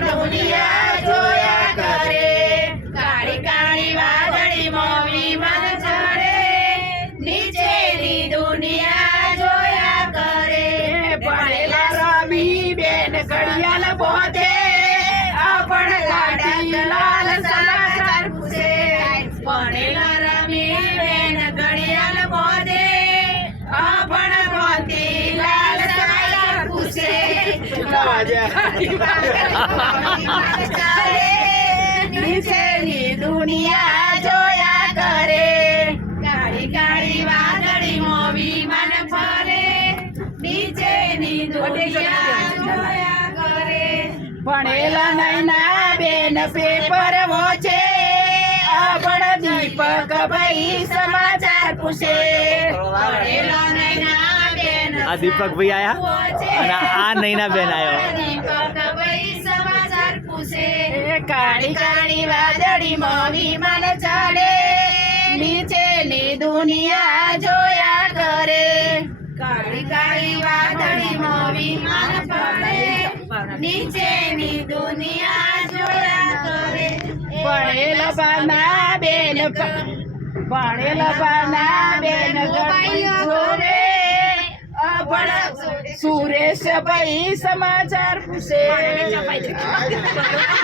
દુનિયા જોયા કરે, કાળી કાળી વાદળીમાં વિમાન ચડે, નીચેની દુનિયા જોયા કરે. ભણેલા રમી બેન ઘડિયાળ બોધે, આપણ ગાડી લાલ સમાચાર પૂછે. ભણેલા રમી બેન ઘડિયાળ બોધે, આપણ ગોતી લાલ સમાચાર પૂછે. નીચેની દુનિયા જોયા કરે, કાળી કાળી વાદળીમાં વિમાન ફરે, નીચેની દુનિયા જોયા કરે. ભણેલા નૈના બેન પેપર વોચે, આપણ દીપક ભાઈ સમાચાર પૂછે. ભણેલા નૈના બેન આ દીપક ભાઈ આયા અને આ નૈના બેન આયો. દીપક ભાઈ સમાચાર પૂછે. કાળી કાળી વાદળીમાં વિમાન ચડે, નીચેની દુનિયા જોયા કરે, કાળી કાળી વાદળીમાં વિમાન ફરે, નીચેની દુનિયા જોયા કરે. ભણેલા બાના બેન ભણેલા બાના બેન જોડે, સુરેશ ભાઈ સમાચાર પૂછે.